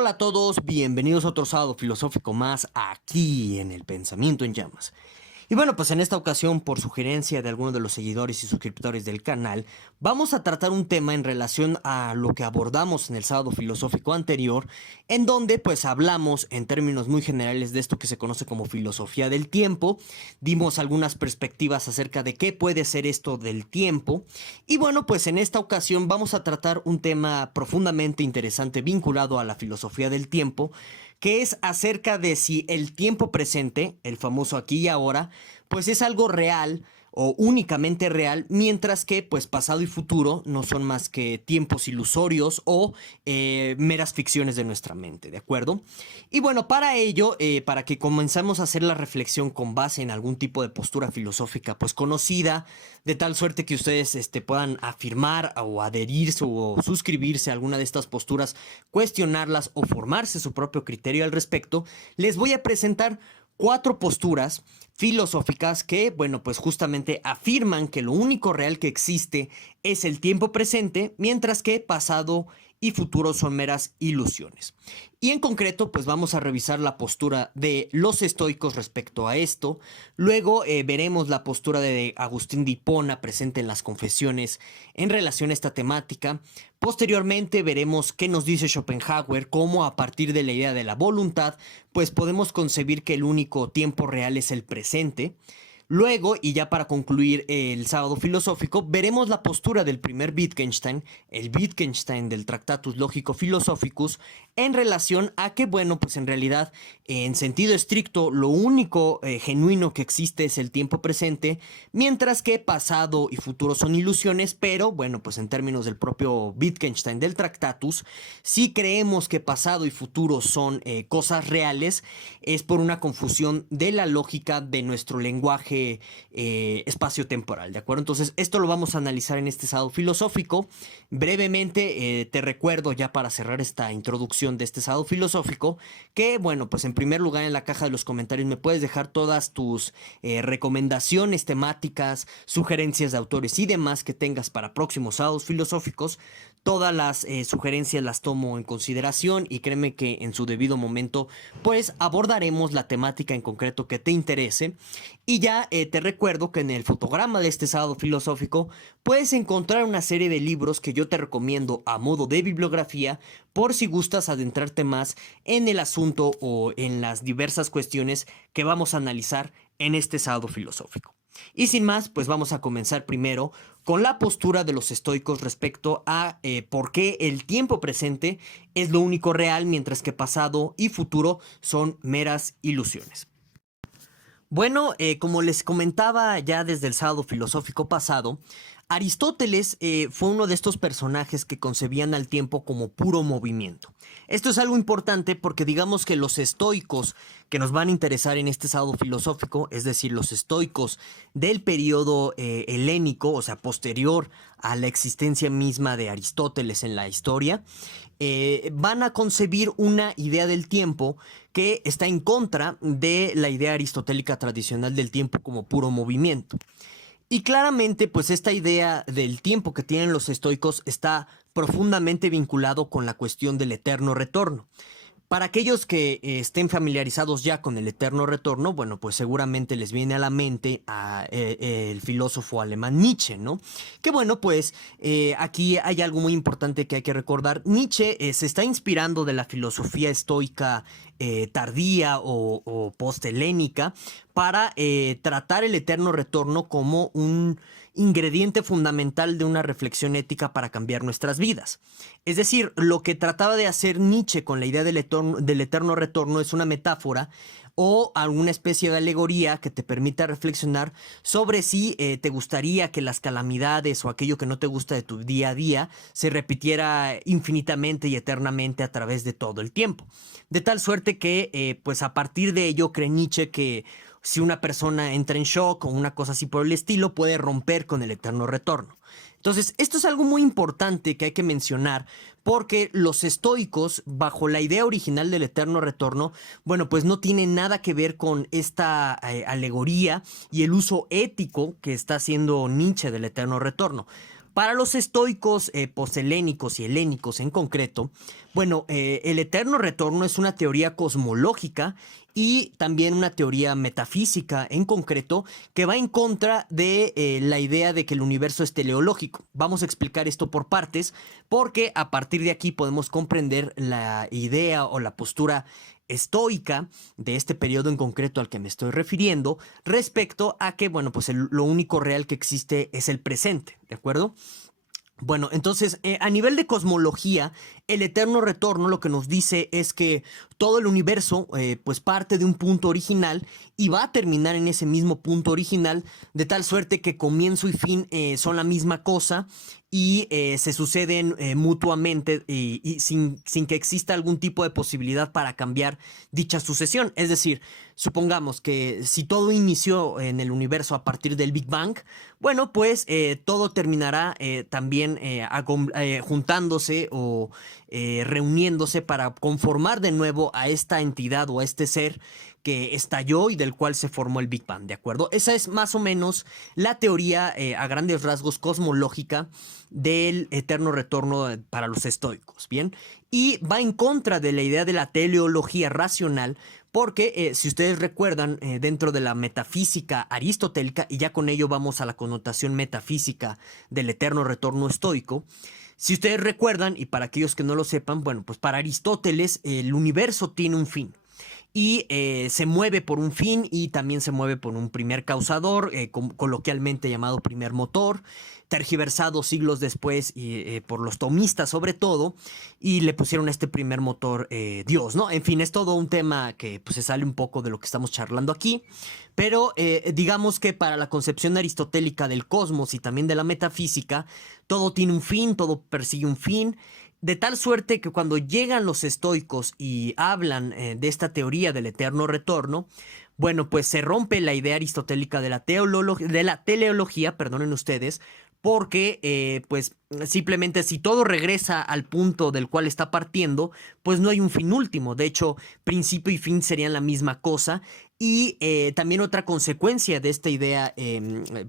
Hola a todos, bienvenidos a otro sábado filosófico más aquí en el Pensamiento en Llamas. Y bueno, pues en esta ocasión, por sugerencia de algunos de los seguidores y suscriptores del canal, vamos a tratar un tema en relación a lo que abordamos en el sábado filosófico anterior, en donde pues hablamos en términos muy generales de esto que se conoce como filosofía del tiempo, dimos algunas perspectivas acerca de qué puede ser esto del tiempo, y bueno, pues en esta ocasión vamos a tratar un tema profundamente interesante vinculado a la filosofía del tiempo, que es acerca de si el tiempo presente, el famoso aquí y ahora, pues es algo real o únicamente real, mientras que pues pasado y futuro no son más que tiempos ilusorios o meras ficciones de nuestra mente, ¿de acuerdo? Y bueno, para ello, para que comenzamos a hacer la reflexión con base en algún tipo de postura filosófica pues conocida, de tal suerte que ustedes puedan afirmar o adherirse o suscribirse a alguna de estas posturas, cuestionarlas o formarse su propio criterio al respecto, les voy a presentar 4 posturas filosóficas que, bueno, pues justamente afirman que lo único real que existe es el tiempo presente, mientras que pasado y futuro son meras ilusiones. Y en concreto, pues vamos a revisar la postura de los estoicos respecto a esto. Luego veremos la postura de Agustín de Hipona presente en las Confesiones en relación a esta temática. Posteriormente veremos qué nos dice Schopenhauer, cómo a partir de la idea de la voluntad, pues podemos concebir que el único tiempo real es el presente. Luego, y ya para concluir el sábado filosófico, veremos la postura del primer Wittgenstein, el Wittgenstein del Tractatus Logico Philosophicus, en relación a que, bueno, pues en realidad, en sentido estricto, lo único genuino que existe es el tiempo presente, mientras que pasado y futuro son ilusiones, pero, bueno, pues en términos del propio Wittgenstein del Tractatus, si creemos que pasado y futuro son cosas reales, es por una confusión de la lógica de nuestro lenguaje espacio-temporal, ¿de acuerdo? Entonces, esto lo vamos a analizar en este sábado filosófico. Brevemente, te recuerdo ya para cerrar esta introducción de este sábado filosófico, que, bueno, pues en primer lugar en la caja de los comentarios me puedes dejar todas tus recomendaciones temáticas, sugerencias de autores y demás que tengas para próximos sábados filosóficos. Todas las sugerencias las tomo en consideración y créeme que en su debido momento pues abordaremos la temática en concreto que te interese. Y ya te recuerdo que en el fotograma de este sábado filosófico puedes encontrar una serie de libros que yo te recomiendo a modo de bibliografía por si gustas adentrarte más en el asunto o en las diversas cuestiones que vamos a analizar en este sábado filosófico. Y sin más, pues vamos a comenzar primero con la postura de los estoicos respecto a por qué el tiempo presente es lo único real, mientras que pasado y futuro son meras ilusiones. Bueno, como les comentaba ya desde el sábado filosófico pasado, Aristóteles fue uno de estos personajes que concebían al tiempo como puro movimiento. Esto es algo importante porque digamos que los estoicos que nos van a interesar en este sábado filosófico, es decir, los estoicos del periodo helénico, o sea, posterior a la existencia misma de Aristóteles en la historia, van a concebir una idea del tiempo que está en contra de la idea aristotélica tradicional del tiempo como puro movimiento. Y claramente, pues esta idea del tiempo que tienen los estoicos está profundamente vinculado con la cuestión del eterno retorno. Para aquellos que estén familiarizados ya con el eterno retorno, bueno, pues seguramente les viene a la mente el filósofo alemán Nietzsche, ¿no? Que bueno, pues aquí hay algo muy importante que hay que recordar. Nietzsche se está inspirando de la filosofía estoica tardía o post-helénica para tratar el eterno retorno como un ingrediente fundamental de una reflexión ética para cambiar nuestras vidas. Es decir, lo que trataba de hacer Nietzsche con la idea del eterno retorno es una metáfora o alguna especie de alegoría que te permita reflexionar sobre si te gustaría que las calamidades o aquello que no te gusta de tu día a día se repitiera infinitamente y eternamente a través de todo el tiempo. De tal suerte que, pues a partir de ello, cree Nietzsche que si una persona entra en shock o una cosa así por el estilo, puede romper con el eterno retorno. Entonces, esto es algo muy importante que hay que mencionar porque los estoicos, bajo la idea original del eterno retorno, bueno, pues no tienen nada que ver con esta alegoría y el uso ético que está haciendo Nietzsche del eterno retorno. Para los estoicos poshelénicos y helénicos en concreto, bueno, el eterno retorno es una teoría cosmológica y también una teoría metafísica en concreto que va en contra de la idea de que el universo es teleológico. Vamos a explicar esto por partes porque a partir de aquí podemos comprender la idea o la postura estoica de este periodo en concreto al que me estoy refiriendo respecto a que, bueno, pues lo único real que existe es el presente, ¿de acuerdo? Bueno, entonces, a nivel de cosmología, el eterno retorno lo que nos dice es que todo el universo, pues parte de un punto original y va a terminar en ese mismo punto original, de tal suerte que comienzo y fin son la misma cosa y se suceden mutuamente y sin que exista algún tipo de posibilidad para cambiar dicha sucesión. Es decir, supongamos que si todo inició en el universo a partir del Big Bang, bueno, pues todo terminará también juntándose o reuniéndose para conformar de nuevo a esta entidad o a este ser que estalló y del cual se formó el Big Bang, ¿de acuerdo? Esa es más o menos la teoría a grandes rasgos cosmológica del eterno retorno para los estoicos, ¿bien? Y va en contra de la idea de la teleología racional porque si ustedes recuerdan dentro de la metafísica aristotélica, y ya con ello vamos a la connotación metafísica del eterno retorno estoico, si ustedes recuerdan, y para aquellos que no lo sepan, bueno, pues para Aristóteles el universo tiene un fin y se mueve por un fin y también se mueve por un primer causador, coloquialmente llamado primer motor, tergiversado siglos después por los tomistas sobre todo, y le pusieron a este primer motor Dios, ¿no? En fin, es todo un tema que pues, se sale un poco de lo que estamos charlando aquí, pero digamos que para la concepción aristotélica del cosmos y también de la metafísica, todo tiene un fin, todo persigue un fin. De tal suerte que cuando llegan los estoicos y hablan de esta teoría del eterno retorno, bueno, pues se rompe la idea aristotélica de la teleología, perdonen ustedes, porque pues simplemente si todo regresa al punto del cual está partiendo, pues no hay un fin último. De hecho, principio y fin serían la misma cosa. Y también otra consecuencia de esta idea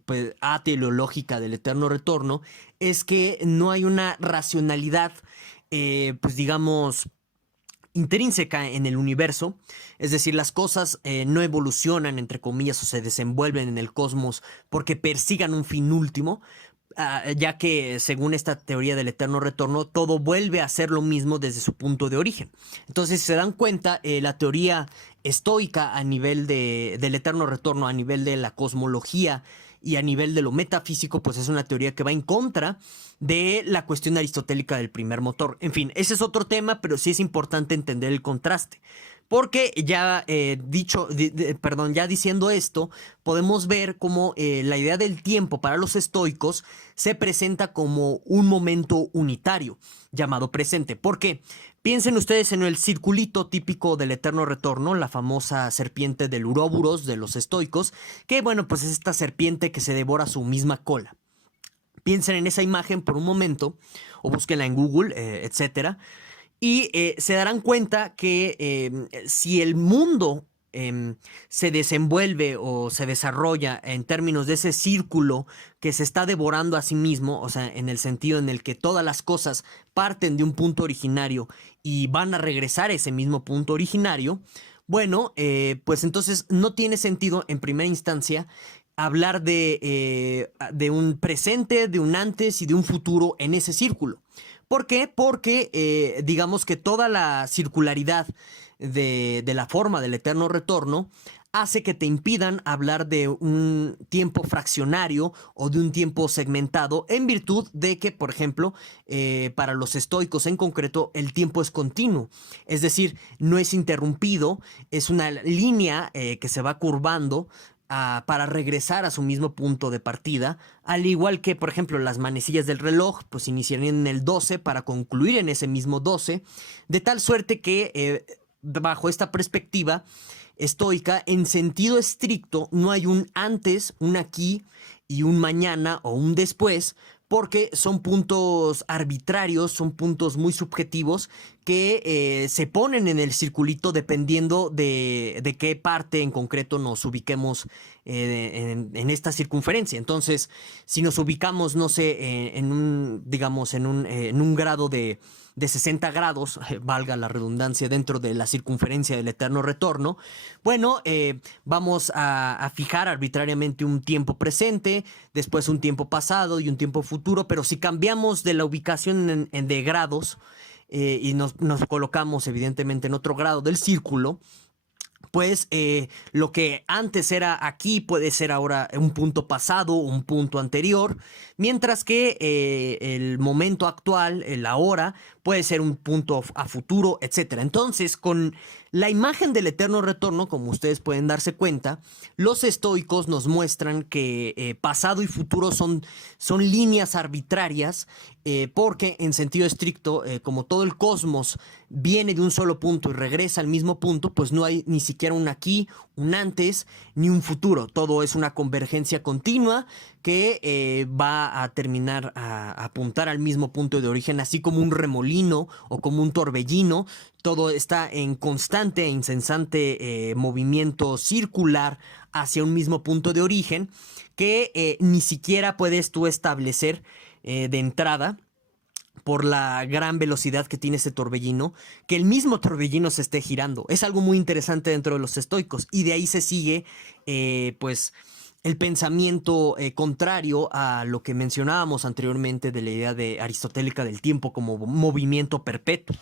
pues, ateleológica del eterno retorno es que no hay una racionalidad, pues digamos, intrínseca en el universo, es decir, las cosas no evolucionan, entre comillas, o se desenvuelven en el cosmos porque persigan un fin último, ya que según esta teoría del eterno retorno, todo vuelve a ser lo mismo desde su punto de origen. Entonces, si se dan cuenta, la teoría estoica a nivel del eterno retorno, a nivel de la cosmología y a nivel de lo metafísico, pues es una teoría que va en contra de la cuestión aristotélica del primer motor. En fin, ese es otro tema, pero sí es importante entender el contraste. Porque ya ya diciendo esto, podemos ver cómo la idea del tiempo para los estoicos se presenta como un momento unitario, llamado presente. ¿Por qué? Piensen ustedes en el circulito típico del eterno retorno, la famosa serpiente del Uroboros de los estoicos, que bueno, pues es esta serpiente que se devora su misma cola. Piensen en esa imagen por un momento, o búsquenla en Google, etcétera. Y se darán cuenta que si el mundo se desenvuelve o se desarrolla en términos de ese círculo que se está devorando a sí mismo, o sea, en el sentido en el que todas las cosas parten de un punto originario y van a regresar a ese mismo punto originario, bueno, pues entonces no tiene sentido en primera instancia hablar de un presente, de un antes y de un futuro en ese círculo. ¿Por qué? Porque digamos que toda la circularidad de la forma del eterno retorno hace que te impidan hablar de un tiempo fraccionario o de un tiempo segmentado en virtud de que, por ejemplo, para los estoicos en concreto, el tiempo es continuo. Es decir, no es interrumpido, es una línea que se va curvando para regresar a su mismo punto de partida, al igual que, por ejemplo, las manecillas del reloj, pues iniciarían en el 12 para concluir en ese mismo 12, de tal suerte que, bajo esta perspectiva estoica, en sentido estricto, no hay un antes, un aquí y un mañana o un después, porque son puntos arbitrarios, son puntos muy subjetivos que se ponen en el circulito dependiendo de qué parte en concreto nos ubiquemos en esta circunferencia. Entonces, si nos ubicamos, no sé, digamos, en un grado de 60 grados, valga la redundancia, dentro de la circunferencia del eterno retorno, bueno, vamos a fijar arbitrariamente un tiempo presente, después un tiempo pasado y un tiempo futuro, pero si cambiamos de la ubicación de grados y nos colocamos evidentemente en otro grado del círculo, pues lo que antes era aquí puede ser ahora un punto pasado, un punto anterior, mientras que el momento actual, el ahora, puede ser un punto a futuro, etcétera. Entonces, con la imagen del eterno retorno, como ustedes pueden darse cuenta, los estoicos nos muestran que pasado y futuro son líneas arbitrarias, porque en sentido estricto, como todo el cosmos viene de un solo punto y regresa al mismo punto, pues no hay ni siquiera un aquí, un antes, ni un futuro. Todo es una convergencia continua que va a terminar a apuntar al mismo punto de origen, así como un remolino o como un torbellino. Todo está en constante e incesante movimiento circular hacia un mismo punto de origen que ni siquiera puedes tú establecer de entrada por la gran velocidad que tiene ese torbellino, que el mismo torbellino se esté girando. Es algo muy interesante dentro de los estoicos, y de ahí se sigue pues el pensamiento contrario a lo que mencionábamos anteriormente de la idea aristotélica del tiempo como movimiento perpetuo.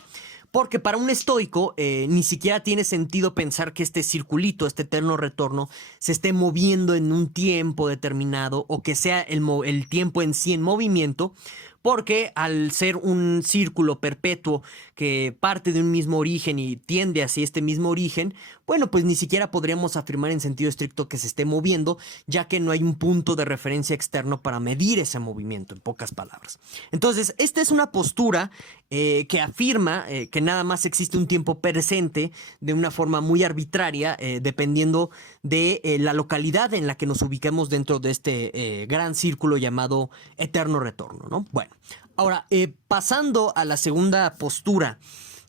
Porque para un estoico ni siquiera tiene sentido pensar que este circulito, este eterno retorno, se esté moviendo en un tiempo determinado, o que sea el tiempo en sí en movimiento, porque al ser un círculo perpetuo que parte de un mismo origen y tiende hacia este mismo origen, bueno, pues ni siquiera podríamos afirmar en sentido estricto que se esté moviendo, ya que no hay un punto de referencia externo para medir ese movimiento, en pocas palabras. Entonces, esta es una postura que afirma que nada más existe un tiempo presente de una forma muy arbitraria, dependiendo de la localidad en la que nos ubiquemos dentro de este gran círculo llamado eterno retorno, ¿no? Bueno, ahora, pasando a la segunda postura,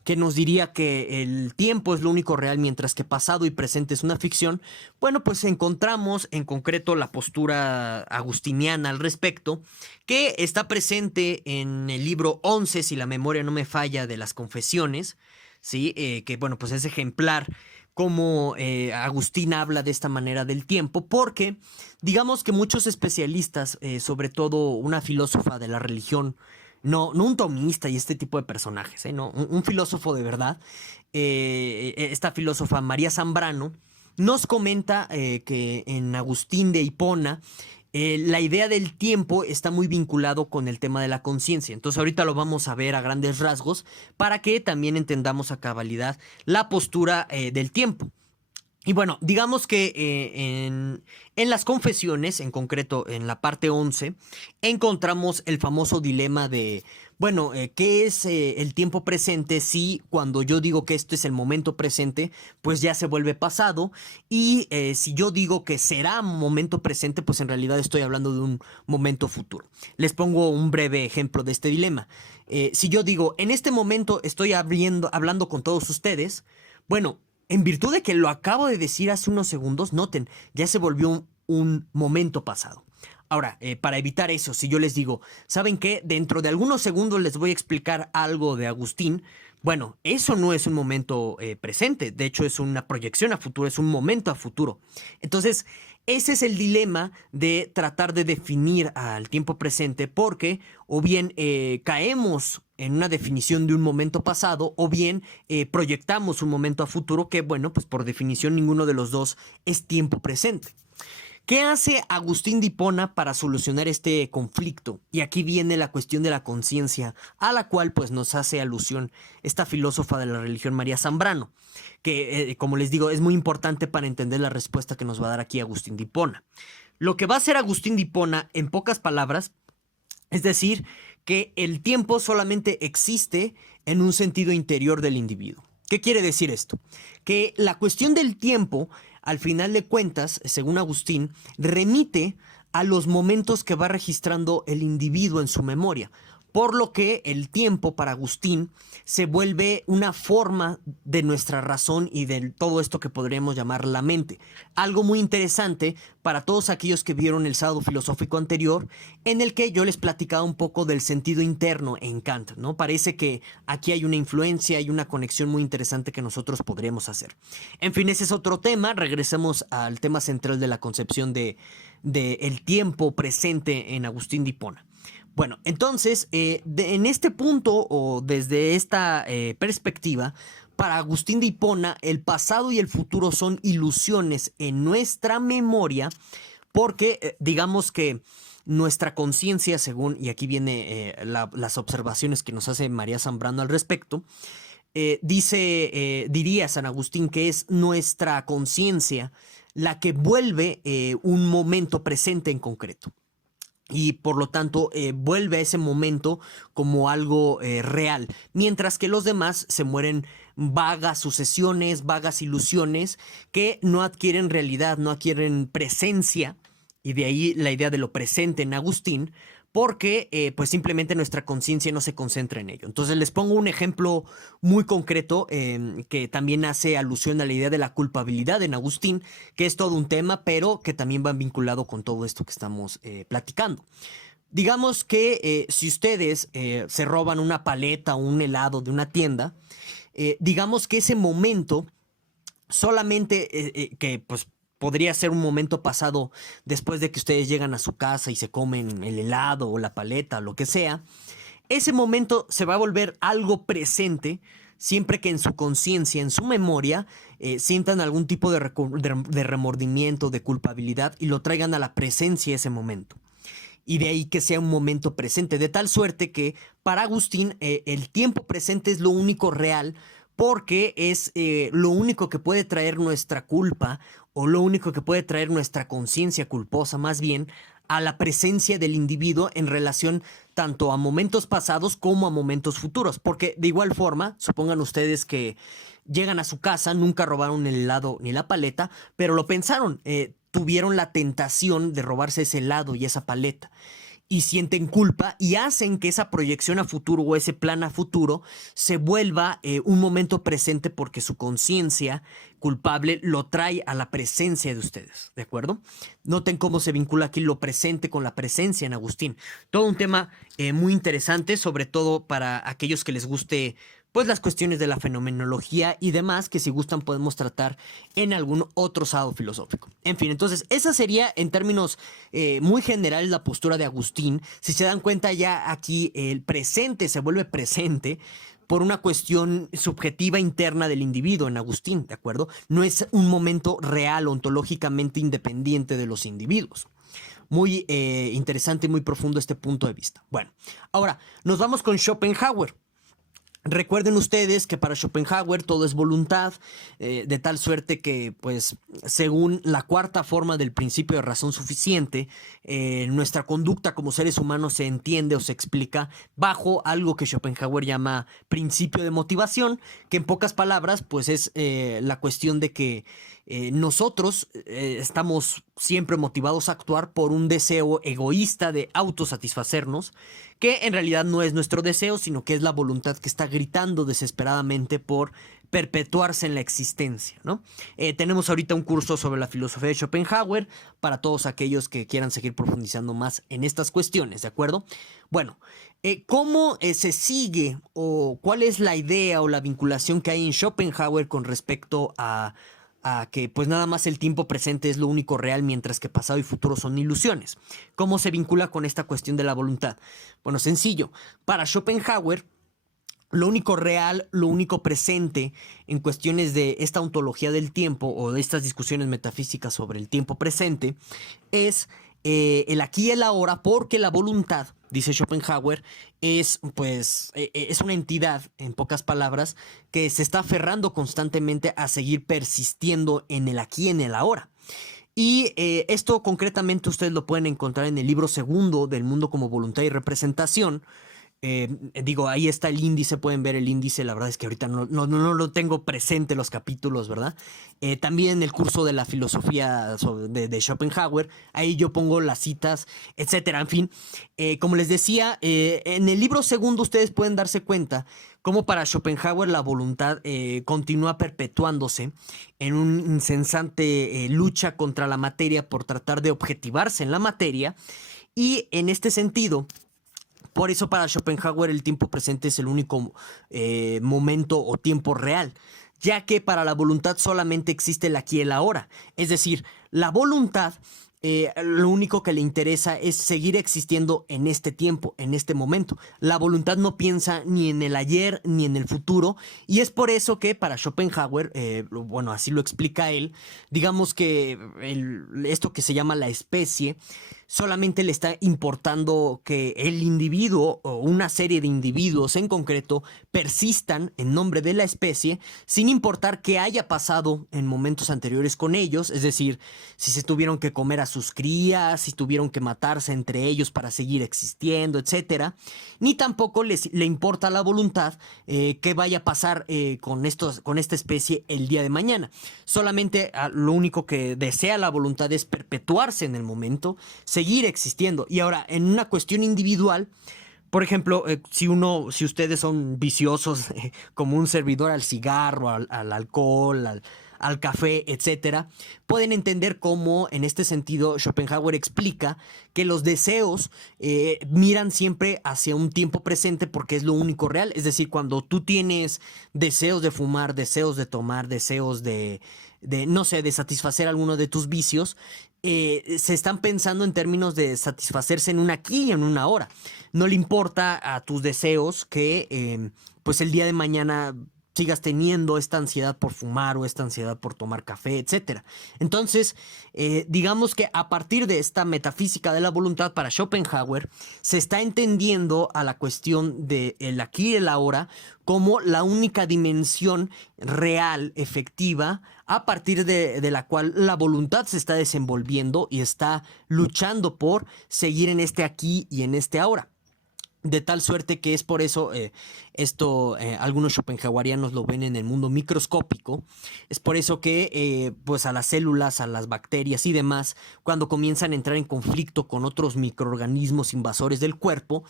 que nos diría que el tiempo es lo único real, mientras que pasado y presente es una ficción, bueno, pues encontramos en concreto la postura agustiniana al respecto, que está presente en el libro 11, si la memoria no me falla, de las Confesiones, ¿sí? Que bueno, pues es ejemplar cómo Agustín habla de esta manera del tiempo, porque digamos que muchos especialistas, sobre todo una filósofa de la religión, no un tomista y este tipo de personajes, no, un filósofo de verdad, esta filósofa María Zambrano, nos comenta que en Agustín de Hipona la idea del tiempo está muy vinculado con el tema de la conciencia. Entonces ahorita lo vamos a ver a grandes rasgos para que también entendamos a cabalidad la postura del tiempo. Y bueno, digamos que en las Confesiones, en concreto en la parte 11, encontramos el famoso dilema de, bueno, ¿qué es el tiempo presente si cuando yo digo que esto es el momento presente, pues ya se vuelve pasado? Y si yo digo que será momento presente, pues en realidad estoy hablando de un momento futuro. Les pongo un breve ejemplo de este dilema. Si yo digo, en este momento estoy hablando con todos ustedes, bueno, en virtud de que lo acabo de decir hace unos segundos, noten, ya se volvió un momento pasado. Ahora, para evitar eso, si yo les digo, ¿saben qué? Dentro de algunos segundos les voy a explicar algo de Agustín. Bueno, eso no es un momento presente, de hecho es una proyección a futuro, es un momento a futuro. Entonces, ese es el dilema de tratar de definir al tiempo presente, porque o bien caemos en una definición de un momento pasado, o bien proyectamos un momento a futuro que, bueno, pues por definición ninguno de los dos es tiempo presente. ¿Qué hace Agustín de Hipona para solucionar este conflicto? Y aquí viene la cuestión de la conciencia, a la cual pues nos hace alusión esta filósofa de la religión María Zambrano, que como les digo es muy importante para entender la respuesta que nos va a dar aquí Agustín de Hipona. Lo que va a hacer Agustín de Hipona, en pocas palabras, es decir, que el tiempo solamente existe en un sentido interior del individuo. ¿Qué quiere decir esto? Que la cuestión del tiempo, al final de cuentas, según Agustín, remite a los momentos que va registrando el individuo en su memoria. por lo que el tiempo para Agustín se vuelve una forma de nuestra razón y de todo esto que podríamos llamar la mente. Algo muy interesante para todos aquellos que vieron el sábado filosófico anterior, en el que yo les platicaba un poco del sentido interno en Kant, ¿no? Parece que aquí hay una influencia y una conexión muy interesante que nosotros podríamos hacer. En fin, ese es otro tema. Regresemos al tema central de la concepción de el tiempo presente en Agustín de Hipona. Bueno, entonces, en este punto o desde esta perspectiva, para Agustín de Hipona, el pasado y el futuro son ilusiones en nuestra memoria porque digamos que nuestra conciencia, según, y aquí viene las observaciones que nos hace María Zambrano al respecto, diría San Agustín que es nuestra conciencia la que vuelve un momento presente en concreto. Y por lo tanto vuelve a ese momento como algo real, mientras que los demás se mueren vagas sucesiones, vagas ilusiones que no adquieren realidad, no adquieren presencia, y de ahí la idea de lo presente en Agustín, porque pues simplemente nuestra conciencia no se concentra en ello. Entonces les pongo un ejemplo muy concreto que también hace alusión a la idea de la culpabilidad en Agustín, que es todo un tema, pero que también va vinculado con todo esto que estamos platicando. Digamos que si ustedes se roban una paleta o un helado de una tienda, digamos que ese momento solamente que pues podría ser un momento pasado después de que ustedes llegan a su casa y se comen el helado o la paleta o lo que sea. Ese momento se va a volver algo presente siempre que en su conciencia, en su memoria, sientan algún tipo de remordimiento, de culpabilidad y lo traigan a la presencia ese momento. Y de ahí que sea un momento presente, de tal suerte que para Agustín el tiempo presente es lo único real, porque es lo único que puede traer nuestra culpa o lo único que puede traer nuestra conciencia culposa más bien a la presencia del individuo en relación tanto a momentos pasados como a momentos futuros. Porque de igual forma, supongan ustedes que llegan a su casa, nunca robaron el helado ni la paleta, pero lo pensaron, tuvieron la tentación de robarse ese helado y esa paleta. Y sienten culpa y hacen que esa proyección a futuro o ese plan a futuro se vuelva un momento presente porque su conciencia culpable lo trae a la presencia de ustedes, ¿de acuerdo? Noten cómo se vincula aquí lo presente con la presencia en Agustín. Todo un tema muy interesante, sobre todo para aquellos que les guste pues las cuestiones de la fenomenología y demás, que si gustan podemos tratar en algún otro sábado filosófico. En fin, entonces esa sería en términos muy generales la postura de Agustín. Si se dan cuenta, ya aquí el presente se vuelve presente por una cuestión subjetiva interna del individuo en Agustín, ¿de acuerdo? No es un momento real, ontológicamente independiente de los individuos. Muy interesante y muy profundo este punto de vista. Bueno, ahora nos vamos con Schopenhauer. Recuerden ustedes que para Schopenhauer todo es voluntad, de tal suerte que, pues, según la cuarta forma del principio de razón suficiente, nuestra conducta como seres humanos se entiende o se explica bajo algo que Schopenhauer llama principio de motivación, que en pocas palabras, pues, es la cuestión de que nosotros estamos siempre motivados a actuar por un deseo egoísta de autosatisfacernos, que en realidad no es nuestro deseo, sino que es la voluntad que está gritando desesperadamente por perpetuarse en la existencia, ¿no? Tenemos ahorita un curso sobre la filosofía de Schopenhauer para todos aquellos que quieran seguir profundizando más en estas cuestiones, ¿de acuerdo? Bueno, ¿cómo se sigue o cuál es la idea o la vinculación que hay en Schopenhauer con respecto a que pues nada más el tiempo presente es lo único real, mientras que pasado y futuro son ilusiones? ¿Cómo se vincula con esta cuestión de la voluntad? Bueno, sencillo. Para Schopenhauer, lo único real, lo único presente en cuestiones de esta ontología del tiempo o de estas discusiones metafísicas sobre el tiempo presente es el aquí y el ahora, porque la voluntad, dice Schopenhauer, es pues es una entidad, en pocas palabras, que se está aferrando constantemente a seguir persistiendo en el aquí y en el ahora. Y esto concretamente ustedes lo pueden encontrar en el libro segundo del Mundo como Voluntad y Representación, Digo, ahí está el índice, pueden ver el índice, la verdad es que ahorita no lo tengo presente los capítulos, ¿verdad? También el curso de la filosofía de Schopenhauer, ahí yo pongo las citas, etcétera. En fin, como les decía, en el libro segundo ustedes pueden darse cuenta cómo para Schopenhauer la voluntad continúa perpetuándose en una incesante lucha contra la materia por tratar de objetivarse en la materia, y en este sentido, por eso para Schopenhauer el tiempo presente es el único momento o tiempo real, ya que para la voluntad solamente existe el aquí y el ahora. Es decir, la voluntad lo único que le interesa es seguir existiendo en este tiempo, en este momento. La voluntad no piensa ni en el ayer ni en el futuro, y es por eso que para Schopenhauer, bueno, así lo explica él, digamos que esto que se llama la especie solamente le está importando que el individuo o una serie de individuos en concreto persistan en nombre de la especie, sin importar qué haya pasado en momentos anteriores con ellos, es decir, si se tuvieron que comer a sus crías, si tuvieron que matarse entre ellos para seguir existiendo, etcétera, ni tampoco le importa a la voluntad qué vaya a pasar con esta especie el día de mañana. Solamente lo único que desea la voluntad es perpetuarse en el momento, seguir existiendo. Y ahora, en una cuestión individual, por ejemplo, si ustedes son viciosos, como un servidor al cigarro, al alcohol, al café, etcétera, pueden entender cómo, en este sentido, Schopenhauer explica que los deseos miran siempre hacia un tiempo presente porque es lo único real. Es decir, cuando tú tienes deseos de fumar, deseos de tomar, deseos no sé, de satisfacer alguno de tus vicios, se están pensando en términos de satisfacerse en un aquí y en una ahora. No le importa a tus deseos que pues el día de mañana sigas teniendo esta ansiedad por fumar o esta ansiedad por tomar café, etcétera. Entonces, digamos que a partir de esta metafísica de la voluntad para Schopenhauer, se está entendiendo a la cuestión del aquí y el ahora como la única dimensión real, efectiva, a partir de la cual la voluntad se está desenvolviendo y está luchando por seguir en este aquí y en este ahora. De tal suerte que es por eso algunos schopenhauerianos lo ven en el mundo microscópico. Es por eso que pues a las células, a las bacterias y demás, cuando comienzan a entrar en conflicto con otros microorganismos invasores del cuerpo,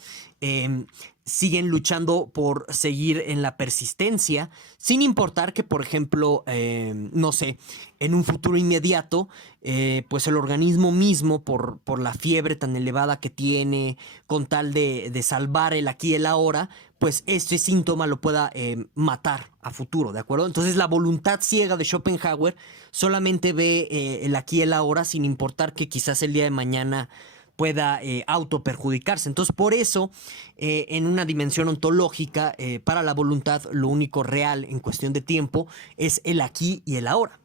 siguen luchando por seguir en la persistencia, sin importar que, por ejemplo, no sé, en un futuro inmediato, pues el organismo mismo, por la fiebre tan elevada que tiene, con tal de salvar el aquí y el ahora, pues este síntoma lo pueda matar a futuro, ¿de acuerdo? Entonces la voluntad ciega de Schopenhauer solamente ve el aquí y el ahora, sin importar que quizás el día de mañana pueda autoperjudicarse. Entonces, por eso, en una dimensión ontológica, para la voluntad, lo único real en cuestión de tiempo es el aquí y el ahora.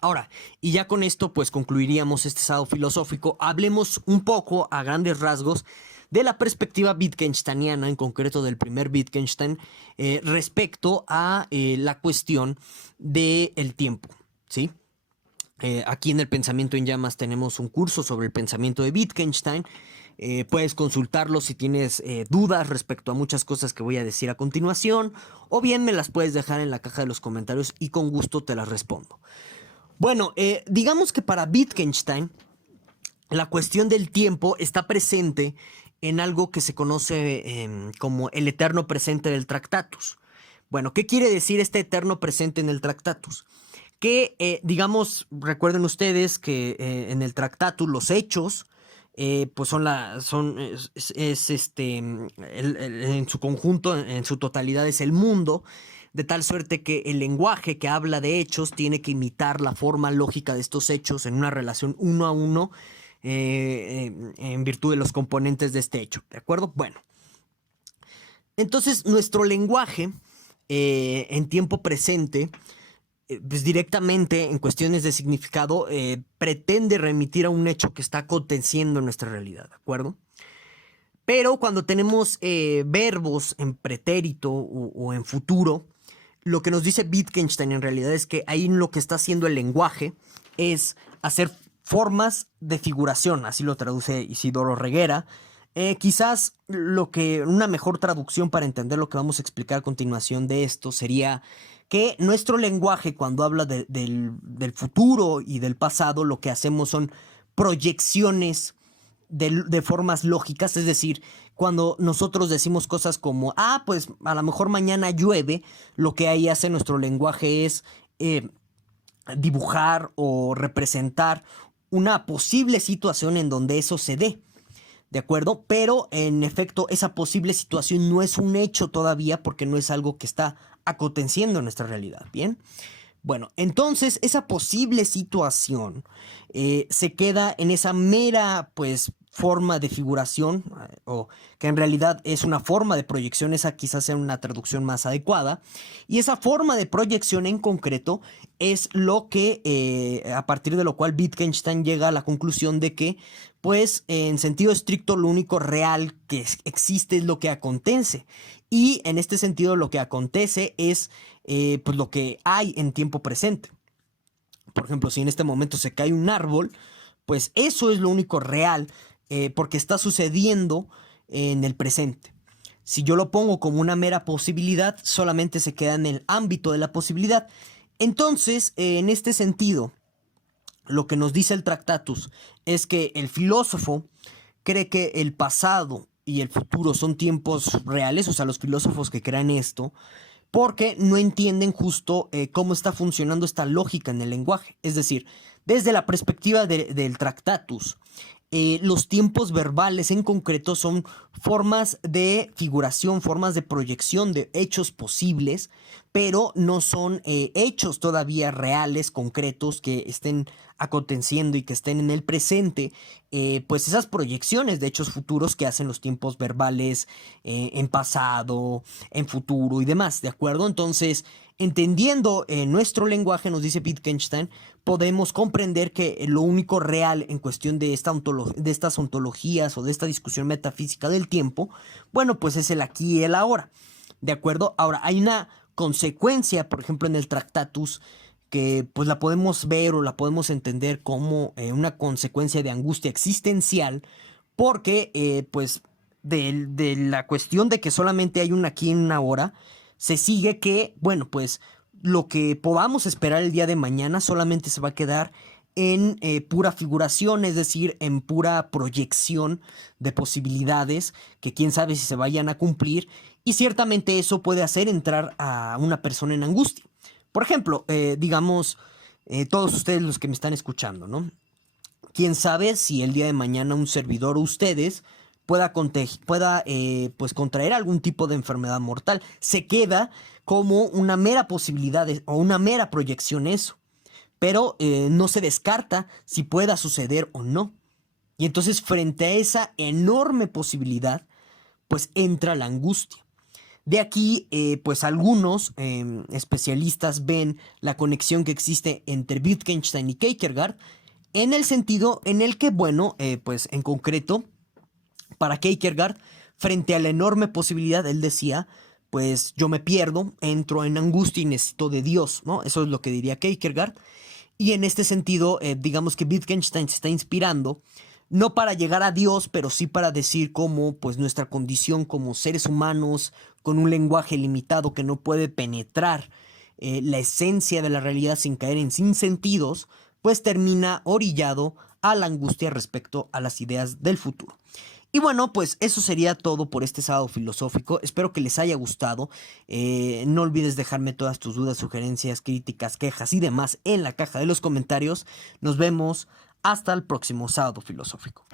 Ahora, y ya con esto, pues concluiríamos este sábado filosófico. Hablemos un poco, a grandes rasgos, de la perspectiva wittgensteiniana, en concreto del primer Wittgenstein, respecto a la cuestión del tiempo, ¿sí? Aquí en el Pensamiento en Llamas tenemos un curso sobre el pensamiento de Wittgenstein. Puedes consultarlo si tienes dudas respecto a muchas cosas que voy a decir a continuación, o bien me las puedes dejar en la caja de los comentarios y con gusto te las respondo. Bueno, digamos que para Wittgenstein la cuestión del tiempo está presente en algo que se conoce como el eterno presente del Tractatus. Bueno, ¿qué quiere decir este eterno presente en el Tractatus? Que, digamos, recuerden ustedes que en el Tractatus los hechos, pues en su conjunto, en su totalidad es el mundo, de tal suerte que el lenguaje que habla de hechos tiene que imitar la forma lógica de estos hechos en una relación uno a uno, en virtud de los componentes de este hecho, ¿de acuerdo? Bueno, entonces nuestro lenguaje en tiempo presente, pues directamente en cuestiones de significado, pretende remitir a un hecho que está aconteciendo en nuestra realidad, ¿de acuerdo? Pero cuando tenemos verbos en pretérito o en futuro, lo que nos dice Wittgenstein en realidad es que ahí lo que está haciendo el lenguaje es hacer formas de figuración, así lo traduce Isidoro Reguera, Quizás una mejor traducción para entender lo que vamos a explicar a continuación de esto sería que nuestro lenguaje, cuando habla del futuro y del pasado, lo que hacemos son proyecciones de formas lógicas. Es decir, cuando nosotros decimos cosas como, pues a lo mejor mañana llueve, lo que ahí hace nuestro lenguaje es dibujar o representar una posible situación en donde eso se dé. ¿De acuerdo? Pero en efecto esa posible situación no es un hecho todavía, porque no es algo que está aconteciendo en nuestra realidad. ¿Bien? Bueno, entonces esa posible situación se queda en esa mera, pues, forma de figuración, o que en realidad es una forma de proyección. Esa quizás sea una traducción más adecuada. Y esa forma de proyección en concreto es lo que, a partir de lo cual Wittgenstein llega a la conclusión de que, pues, en sentido estricto, lo único real que existe es lo que acontece. Y en este sentido, lo que acontece es pues lo que hay en tiempo presente. Por ejemplo, si en este momento se cae un árbol, pues eso es lo único real, porque está sucediendo en el presente. Si yo lo pongo como una mera posibilidad, solamente se queda en el ámbito de la posibilidad. Entonces, en este sentido, lo que nos dice el Tractatus es que el filósofo cree que el pasado y el futuro son tiempos reales, o sea, los filósofos que crean esto, porque no entienden justo cómo está funcionando esta lógica en el lenguaje. Es decir, desde la perspectiva del Tractatus, los tiempos verbales en concreto son formas de figuración, formas de proyección de hechos posibles, pero no son hechos todavía reales, concretos, que estén aconteciendo y que estén en el presente. Pues esas proyecciones de hechos futuros que hacen los tiempos verbales en pasado, en futuro y demás, ¿de acuerdo? Entonces, entendiendo nuestro lenguaje, nos dice Wittgenstein, podemos comprender que lo único real en cuestión de estas ontologías o de esta discusión metafísica del tiempo, bueno, pues es el aquí y el ahora. ¿De acuerdo? Ahora, hay una consecuencia, por ejemplo, en el Tractatus, que pues la podemos ver o la podemos entender como una consecuencia de angustia existencial, porque pues de la cuestión de que solamente hay un aquí y un ahora, se sigue que, bueno, pues lo que podamos esperar el día de mañana solamente se va a quedar en pura figuración, es decir, en pura proyección de posibilidades que quién sabe si se vayan a cumplir, y ciertamente eso puede hacer entrar a una persona en angustia. Por ejemplo, digamos, todos ustedes los que me están escuchando, ¿no? Quién sabe si el día de mañana un servidor o ustedes pueda pues contraer algún tipo de enfermedad mortal. Se queda como una mera posibilidad o una mera proyección eso, pero no se descarta si pueda suceder o no. Y entonces, frente a esa enorme posibilidad, pues entra la angustia. De aquí, pues algunos especialistas ven la conexión que existe entre Wittgenstein y Kierkegaard, en el sentido en el que, bueno, pues en concreto, para Kierkegaard, frente a la enorme posibilidad, él decía, pues yo me pierdo, entro en angustia y necesito de Dios, ¿no? Eso es lo que diría Kierkegaard. Y en este sentido, digamos que Wittgenstein se está inspirando, no para llegar a Dios, pero sí para decir cómo, pues, nuestra condición como seres humanos, con un lenguaje limitado que no puede penetrar la esencia de la realidad sin caer en sinsentidos, pues termina orillado a la angustia respecto a las ideas del futuro. Y bueno, pues eso sería todo por este sábado filosófico. Espero que les haya gustado. No olvides dejarme todas tus dudas, sugerencias, críticas, quejas y demás en la caja de los comentarios. Nos vemos hasta el próximo sábado filosófico.